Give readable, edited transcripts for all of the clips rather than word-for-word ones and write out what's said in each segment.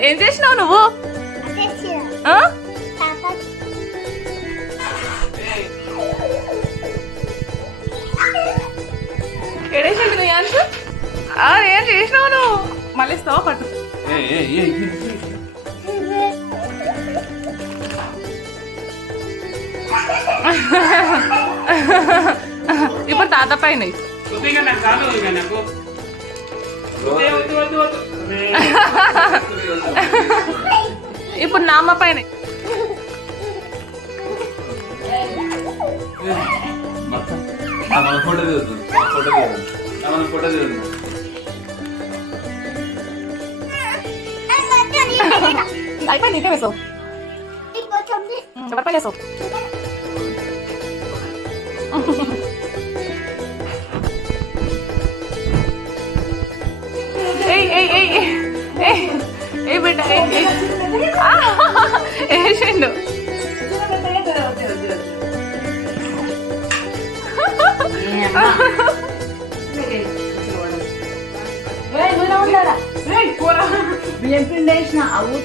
ఏం చేసినావు నువ్వు? ఆ? ఎడేసేది నువ్వు యాంసు? ఏం చేసినావు నువ్వు? మళ్ళీ ఇస్తావా పట్టు. ఇప్పుడు తాత పైన ఇప్పుడు నామ్మ పైన అయిపోయింది. ఇదే వేసావు ఎవరి పైన వేసావు? ఏ బిడ్డ వేసిండు. బియ్యం పిండి వేసిన అవు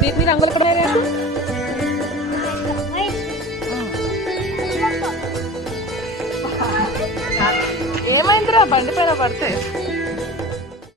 మీరు రంగులు కూడా ఏమైందిరా బండి పైన పడితే?